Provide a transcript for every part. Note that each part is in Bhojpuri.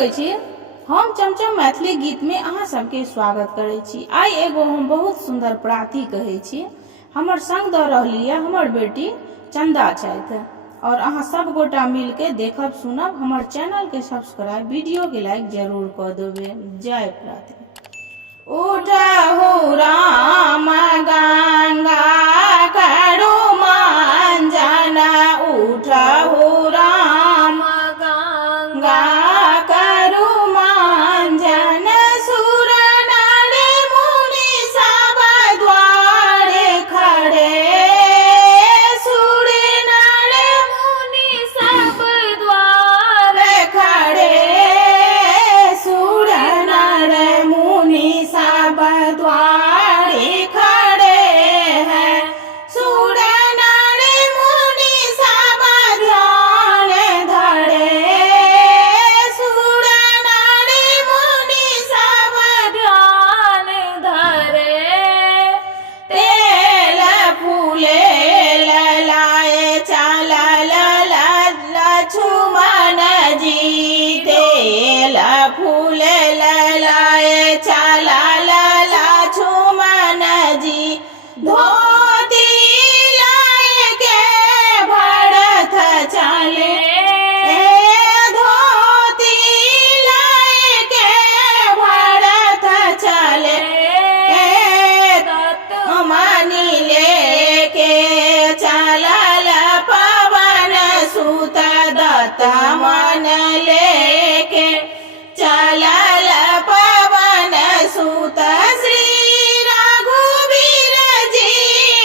लगै छी। हम चमचम मैथिली गीत में अहाँ सबके स्वागत करै छी। आई एगो हम बहुत सुंदर प्रार्थी कहै छी। हमर संग दऽ रहली है हमर बेटी चंदा छथि और अहाँ सब गोटा मिल के देखब सुनब। हमर चैनल के सब्सक्राइब, वीडियो के लाइक जरूर कर देबे। जय प्रार्थी। उठहु राम गंगा करू मंजन, उठहु राम गंगा करू मंजन, सुर नर मुनि सब द्वारे खड़े, सुर नर मुनि सब द्वारे खड़े, सुर नर मुनि सब द्वारे खड़े हैं, सुर नर मुनि सब ध्यान धरे, सुर नर मुनि सब ध्यान धरे, तेल फूले ललाए चलल लक्ष्मण जी, तेल फूले ललाए चलल लक्ष्मण जी, धोती लाए के भरत चले, धोती लाए के भरत चले, मणि लेके चलल पवन सुत, दत्त मन लेके चलल पवन सुत, श्री रघुवीर जी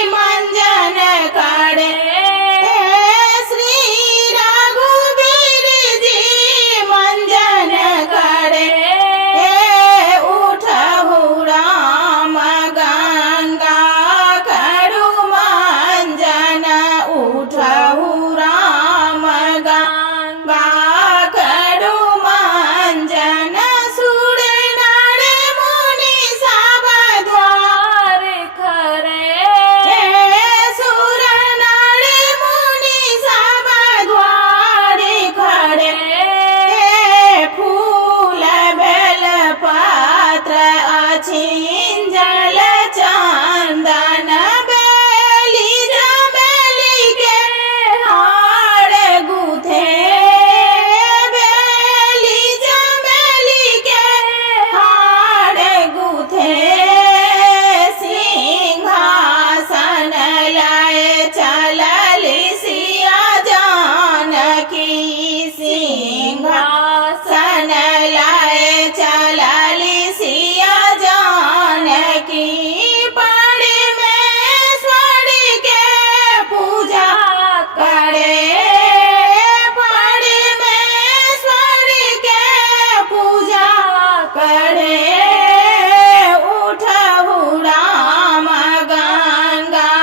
मंजन करे, श्री रघुवीर जी मंजन करे, उठहु राम गंगा करू मंजन, उठहु राम गंगा करू मंजन, सुर नर मुनि सब द्वारे खड़े, सुर नर मुनि सब द्वारे खड़े, फूल बेल पत्र अछिंजल चंदन, बेली चमेली के हार गुथे, बेली चमेली के हार गुथे, सिंहासन लाए चलली सिया जानकी, सिंहासन लाए चलली सिया जानकी, परमेश्वर के पूजा करे, परमेश्वर के पूजा करे, उठहु राम गंगा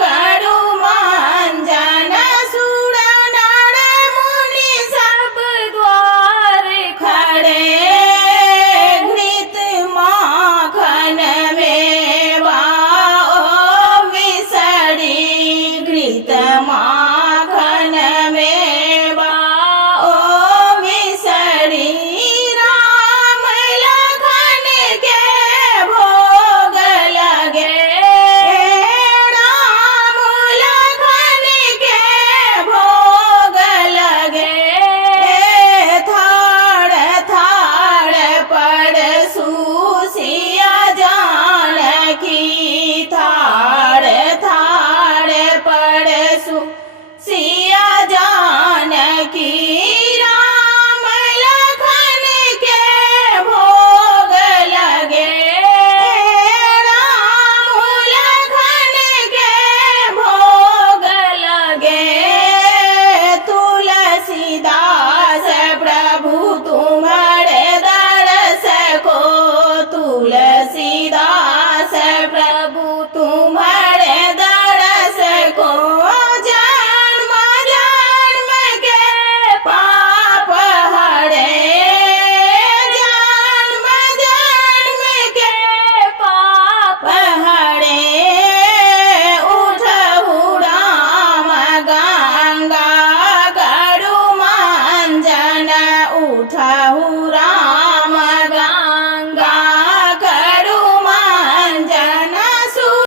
करू मंजन, सुर नर मुनि सब द्वारे खड़े, घृत माखन मेवा ओ मिसरी, घृत माखन मेवा ओ मिसरी, राम लखन के भोग लगे, राम लखन के भोग लगे, थाड़ थाड़ पर सुसिया जानकी, थाड़ थाड़ पर सुसिया जानकी, राम लखन के भोग लगे, राम लखन के भोग लगे, तुलसीदास प्रभु तुम्हारे दरस को, तुलसीदास प्रभु तुम्हारे दरस को, जन्म जन्म के पाप हरे, जन्म जन्म के पाप हरे, उठहु राम गंगा करू मंजन, उठहु